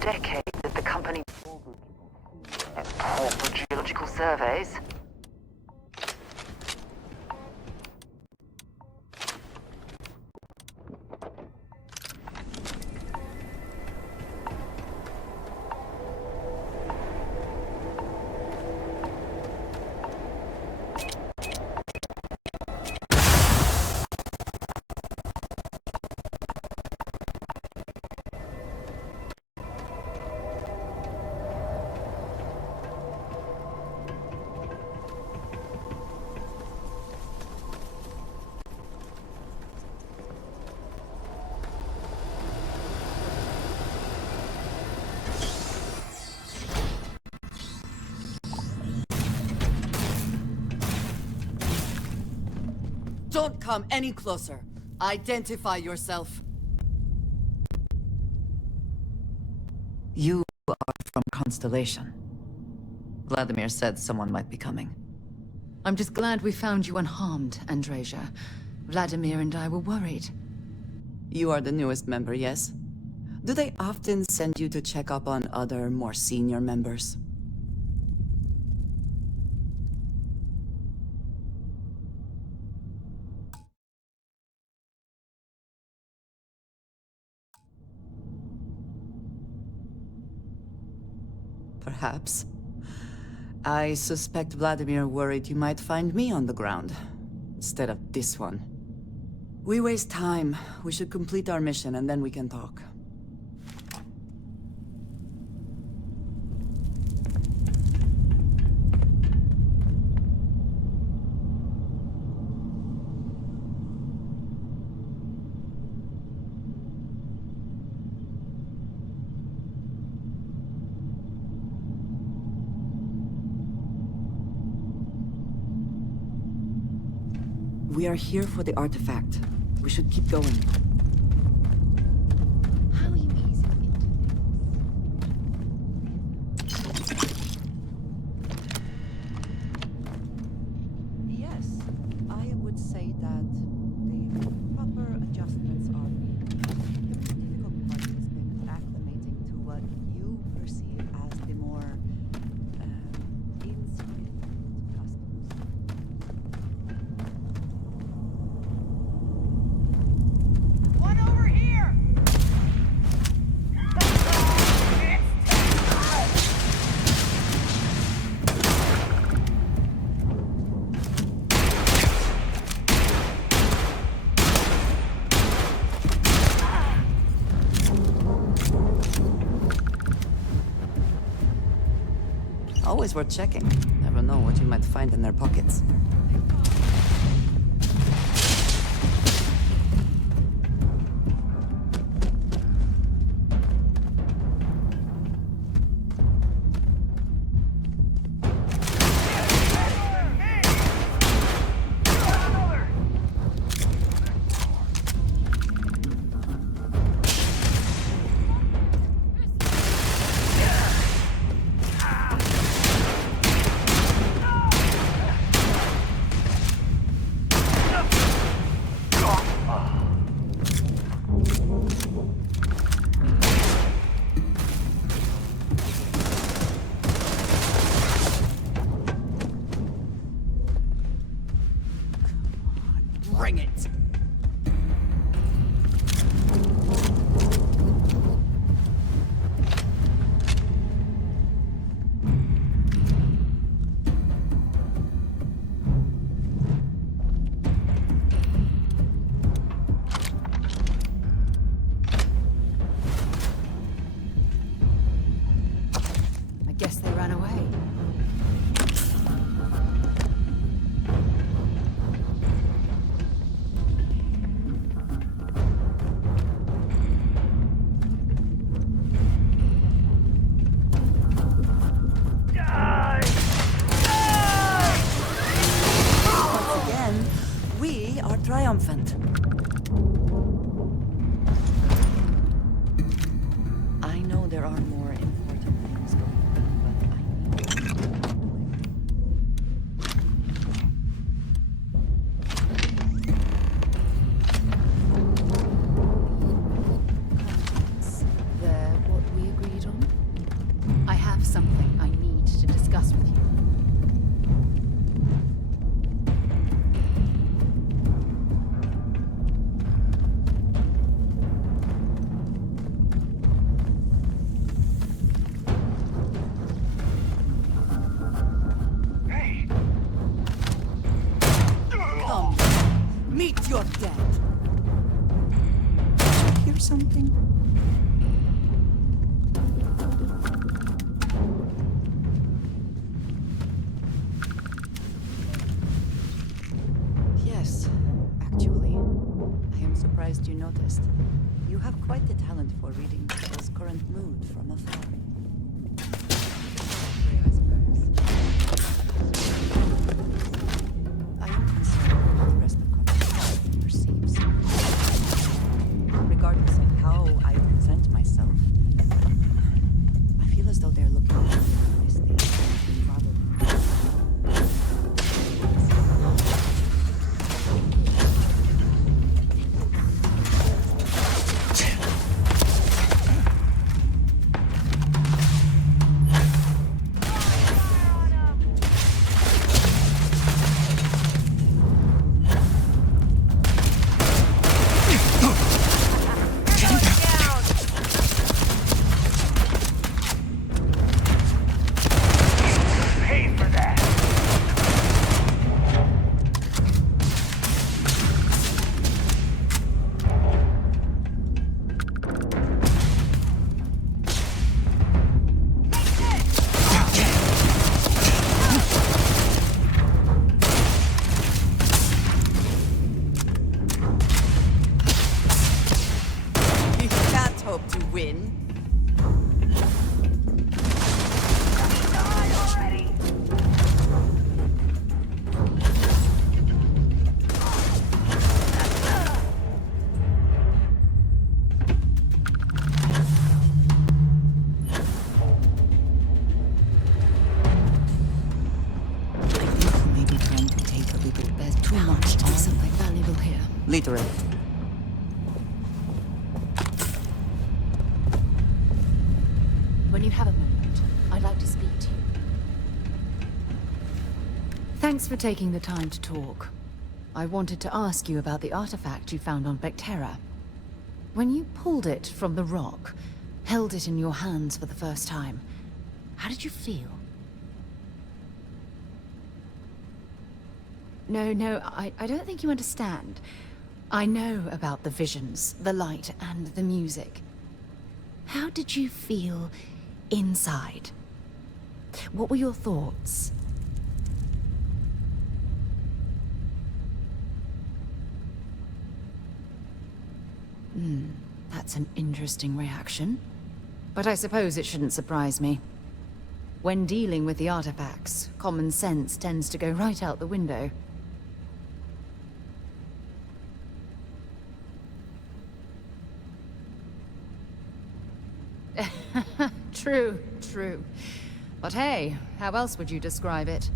Decade that the company for geological surveys. Don't come any closer. Identify yourself. You are from Constellation. Vladimir said someone might be coming. I'm just glad we found you unharmed, Andreja. Vladimir and I were worried. You are the newest member, yes? Do they often send you to check up on other, more senior members? Perhaps. I suspect Vladimir worried you might find me on the ground, instead of this one. We waste time. We should complete our mission and then we can talk. We are here for the artifact. We should keep going. How are you easing into things? Yes, I would say that the proper adjustments are made. The most difficult part has been acclimating to what you perceive as the more insignificant customs. One over here! Always worth checking. Never know what you might find in their pockets. that. I know there are more important things going on, but I Is there what we agreed on? I have something I need to discuss with you. come. Meet your death. Did you hear something? Yes, actually. I am surprised you noticed. You have quite the talent for reading people's current mood from afar. I suppose. I am concerned about the rest of conversation perceives. Regardless of how I present myself, I feel as though they're looking at this thing rather than... You can't hope to win. Maybe trying to take a little There's too much to do something valuable here. literally. When you have a moment, I'd like to speak to you. Thanks for taking the time to talk. I wanted to ask you about the artifact you found on Vectera. When you pulled it from the rock, held it in your hands for the first time, how did you feel? No, I don't think you understand. I know about the visions, the light, and the music. How did you feel inside? What were your thoughts? That's an interesting reaction. But I suppose it shouldn't surprise me. When dealing with the artifacts, common sense tends to go right out the window. True. But hey, how else would you describe it?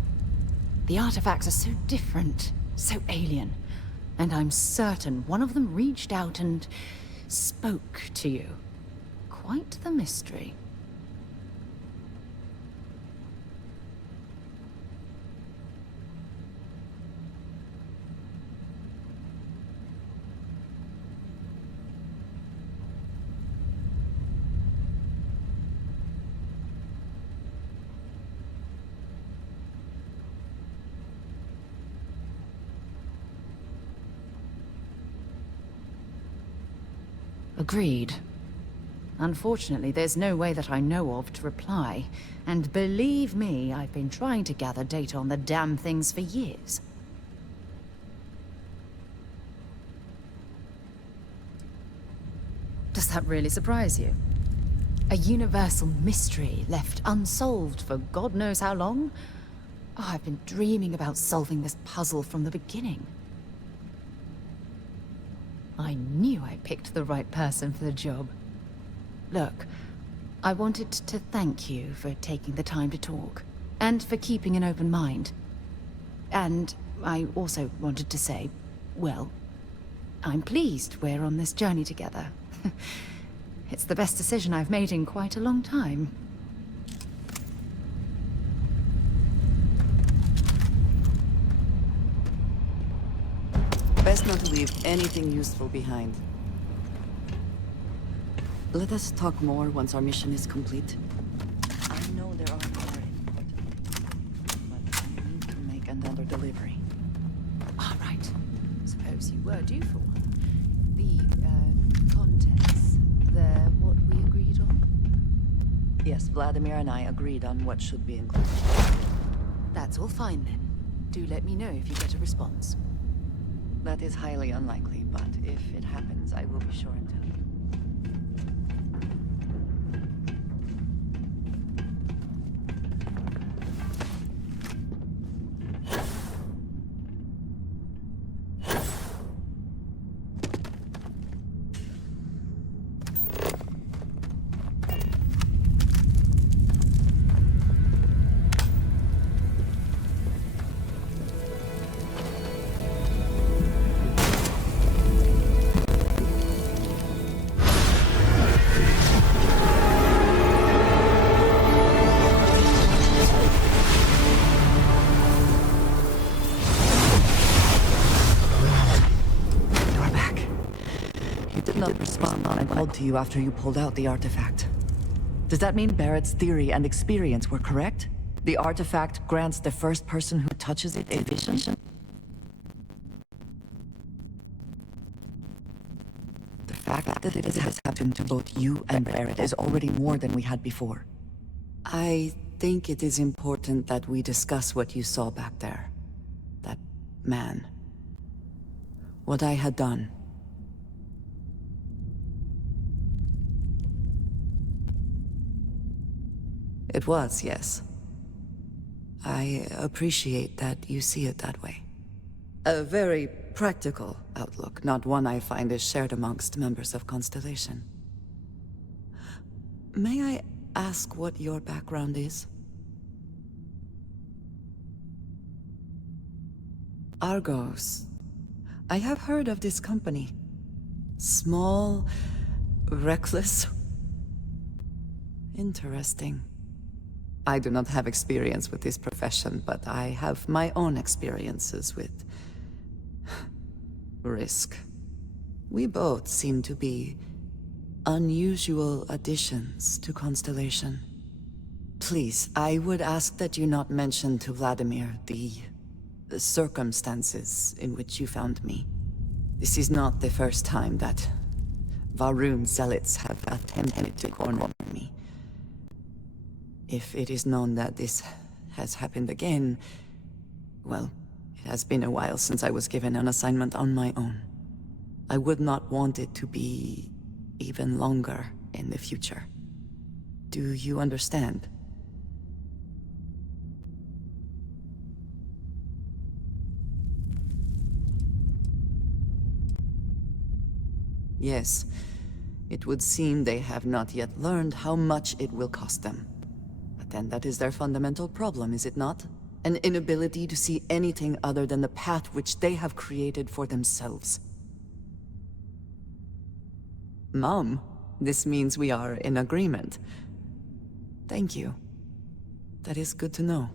The artifacts are so different, so alien. And I'm certain one of them reached out and spoke to you. Quite the mystery. Agreed. Unfortunately, there's no way that I know of to reply. And believe me, I've been trying to gather data on the damn things for years. Does that really surprise you? A universal mystery left unsolved for God knows how long? Oh, I've been dreaming about solving this puzzle from the beginning. I knew I picked the right person for the job. Look, I wanted to thank you for taking the time to talk, and for keeping an open mind. And I also wanted to say, well, I'm pleased we're on this journey together. It's the best decision I've made in quite a long time. Best not to leave anything useful behind. Let us talk more once our mission is complete. I know there are more important things, but I need to make another delivery. All right. Suppose you were due for one. The, contents, they're what we agreed on? Yes, Vladimir and I agreed on what should be included. That's all fine then. Do let me know if you get a response. That is highly unlikely, but if it happens, I will be sure and tell you. Not respond when I called to you after you pulled out the artifact. Does that mean Barrett's theory and experience were correct? The artifact grants the first person who touches it a vision? The fact that it has happened to both you and Barrett is already more than we had before. I think it is important that we discuss what you saw back there. That man. What I had done. It was, yes. I appreciate that you see it that way. A very practical outlook, not one I find is shared amongst members of Constellation. May I ask what your background is? Argos. I have heard of this company. Small, reckless. Interesting. I do not have experience with this profession, but I have my own experiences with risk. We both seem to be unusual additions to Constellation. Please, I would ask that you not mention to Vladimir the circumstances in which you found me. This is not the first time that Varun zealots have attempted to corner me. If it is known that this has happened again, well, it has been a while since I was given an assignment on my own. I would not want it to be even longer in the future. Do you understand? Yes, it would seem they have not yet learned how much it will cost them. Then that is their fundamental problem, is it not? An inability to see anything other than the path which they have created for themselves. Mom, this means we are in agreement. Thank you. That is good to know.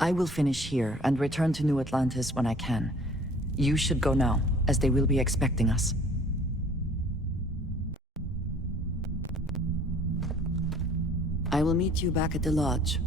I will finish here and return to New Atlantis when I can. You should go now, as they will be expecting us. I will meet you back at the lodge.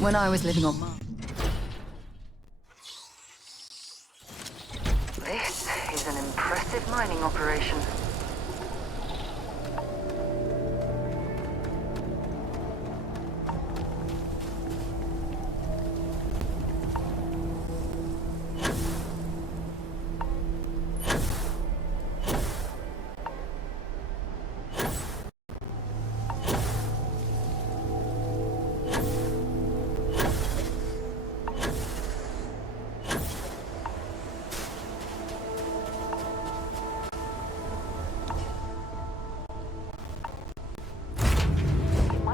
When I was living on Mars. This is an impressive mining operation.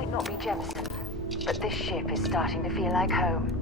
Not be Jemison, but this ship is starting to feel like home.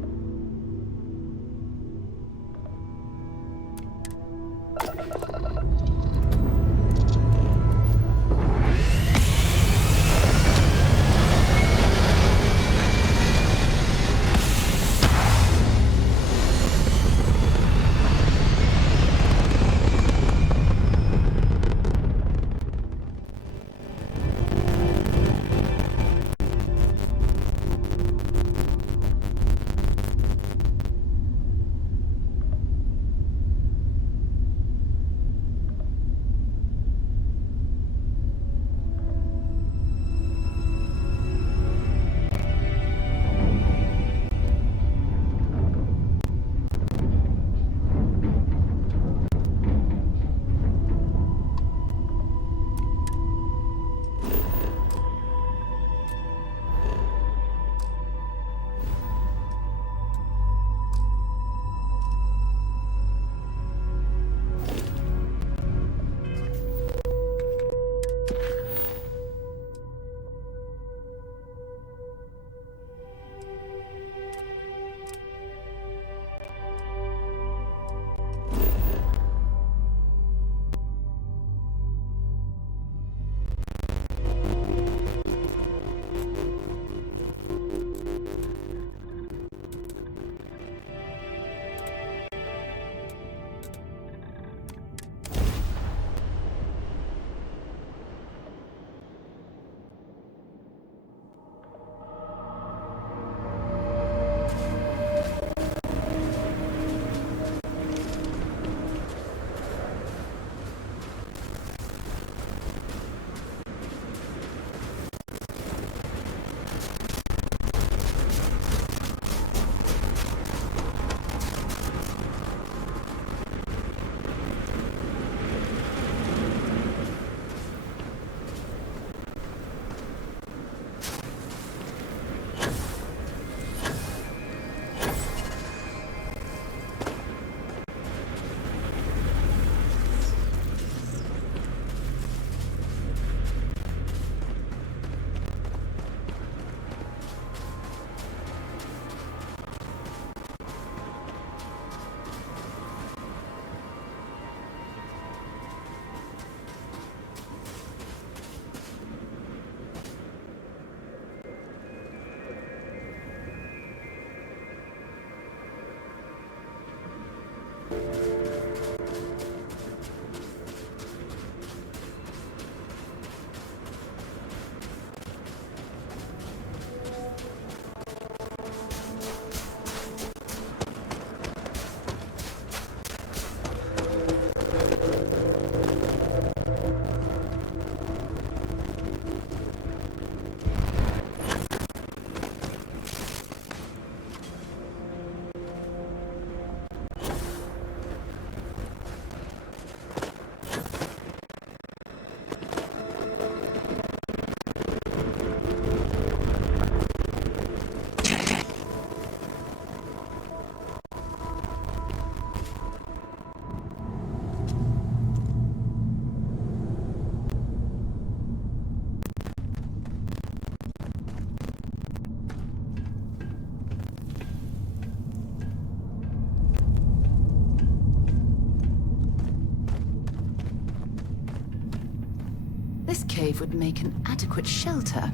This cave would make an adequate shelter.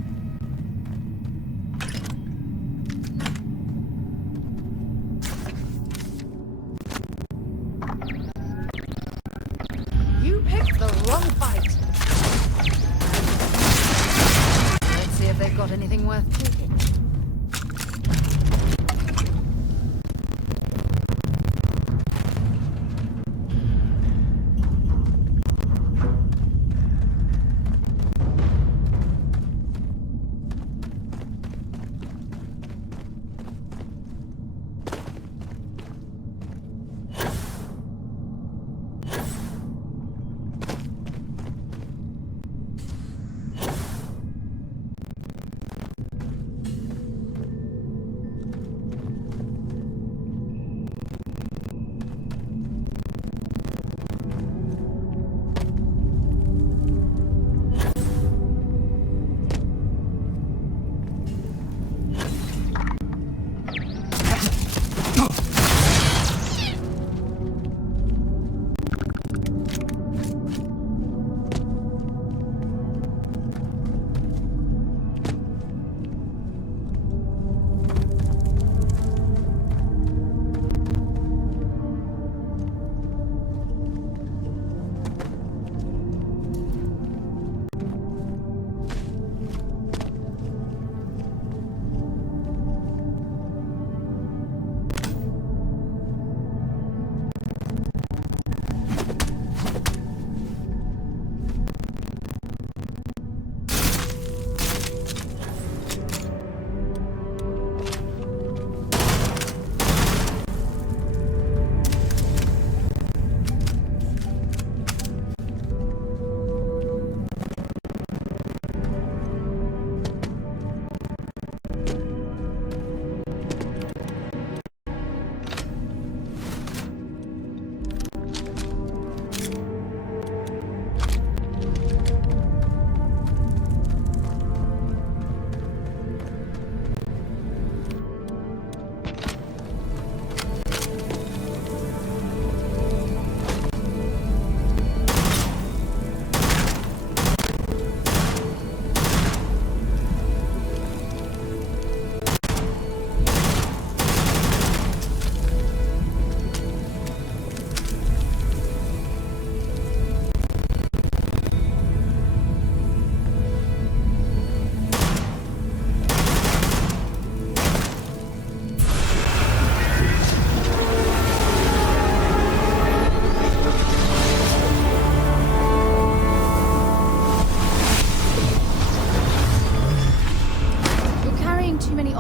You picked the wrong fight. Let's see if they've got anything worth taking.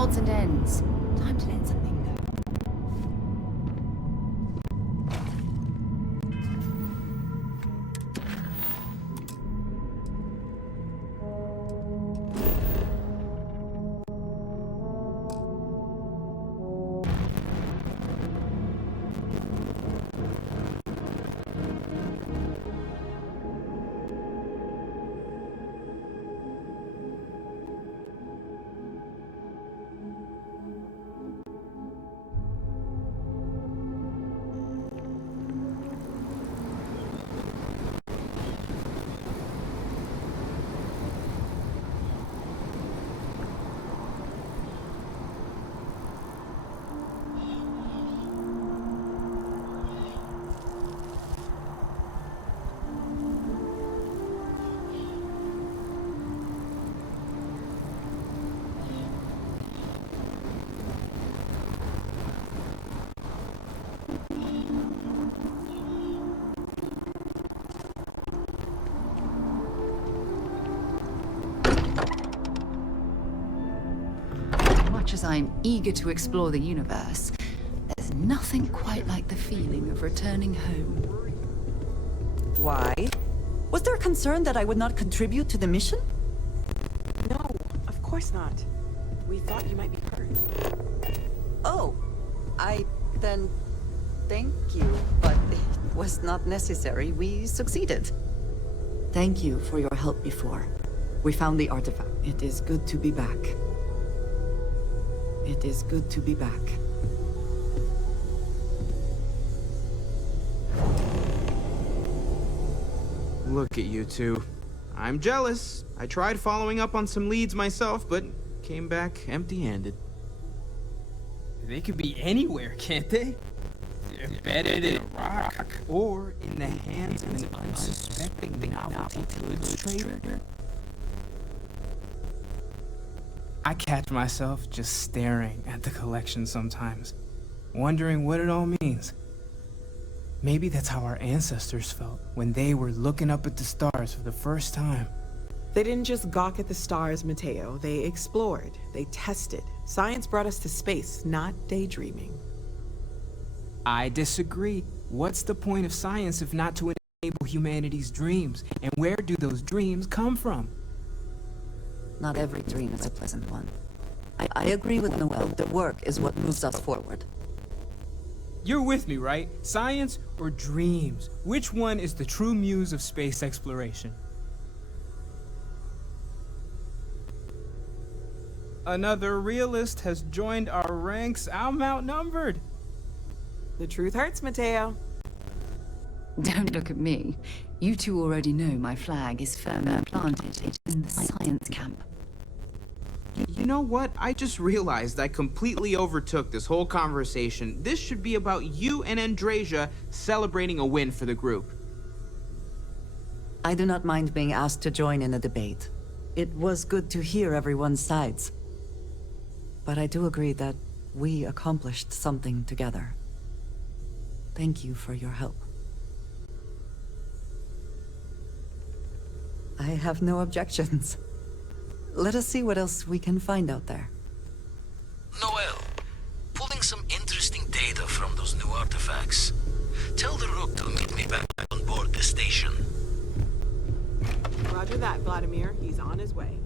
odds and ends. Time to let something go. Much as I'm eager to explore the universe, there's nothing quite like the feeling of returning home. Why? Was there a concern that I would not contribute to the mission? No, of course not. We thought you might be hurt. Oh, then thank you, but it was not necessary. We succeeded. Thank you for your help before. We found the artifact. It is good to be back. It is good to be back. Look at you two. I'm jealous. I tried following up on some leads myself, but came back empty-handed. They could be anywhere, can't they? Embedded in a rock, or in the hands of an unsuspecting novelty goods trader. I catch myself just staring at the collection sometimes, wondering what it all means. Maybe that's how our ancestors felt when they were looking up at the stars for the first time. They didn't just gawk at the stars, Mateo. They explored. They tested. Science brought us to space, not daydreaming. I disagree. What's the point of science if not to enable humanity's dreams? And where do those dreams come from? Not every dream is a pleasant one. I agree with Noel. The work is what moves us forward. You're with me, right? Science or dreams? Which one is the true muse of space exploration? Another realist has joined our ranks. I'm outnumbered. The truth hurts, Mateo. Don't look at me. You two already know my flag is firmly planted in the science camp. You know what? I just realized I completely overtook this whole conversation. This should be about you and Andreja celebrating a win for the group. I do not mind being asked to join in a debate. It was good to hear everyone's sides. But I do agree that we accomplished something together. Thank you for your help. I have no objections. Let us see what else we can find out there. Noel, pulling some interesting data from those new artifacts. Tell the Rook to meet me back on board the station. Roger that, Vladimir. He's on his way.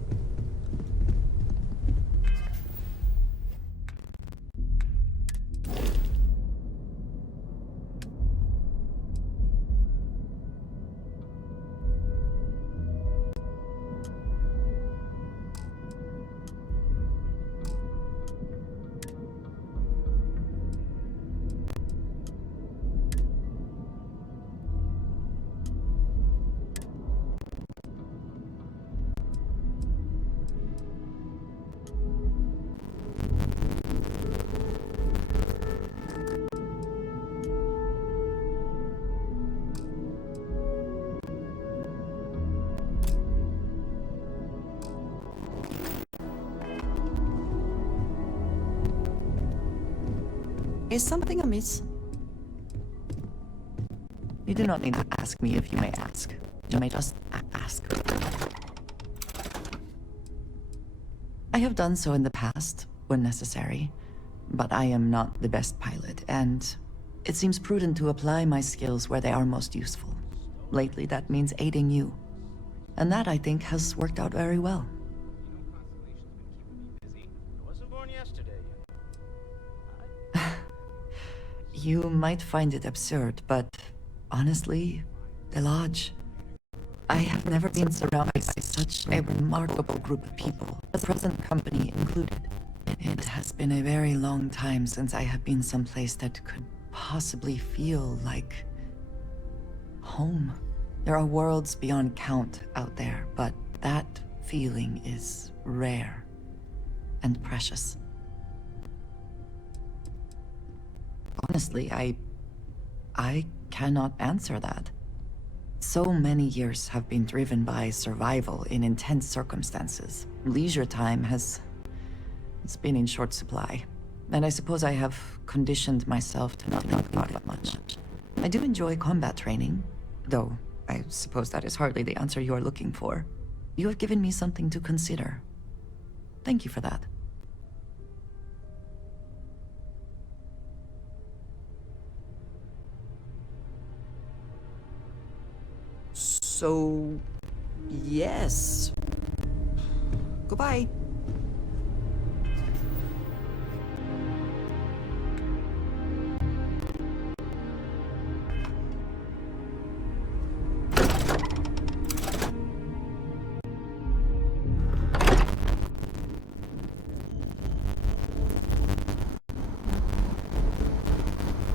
Is something amiss? You do not need to ask me if you may ask. You may just ask. I have done so in the past, when necessary, but I am not the best pilot, and it seems prudent to apply my skills where they are most useful. Lately, that means aiding you. And that, I think, has worked out very well. You might find it absurd, but honestly, the Lodge. I have never been surrounded by such a remarkable group of people, the present company included. It has been a very long time since I have been someplace that could possibly feel like home. There are worlds beyond count out there, but that feeling is rare and precious. Honestly, I cannot answer that. So many years have been driven by survival in intense circumstances. Leisure time it's been in short supply. And I suppose I have conditioned myself to not think about it much. I do enjoy combat training, though I suppose that is hardly the answer you are looking for. You have given me something to consider. Thank you for that. So, yes. Goodbye.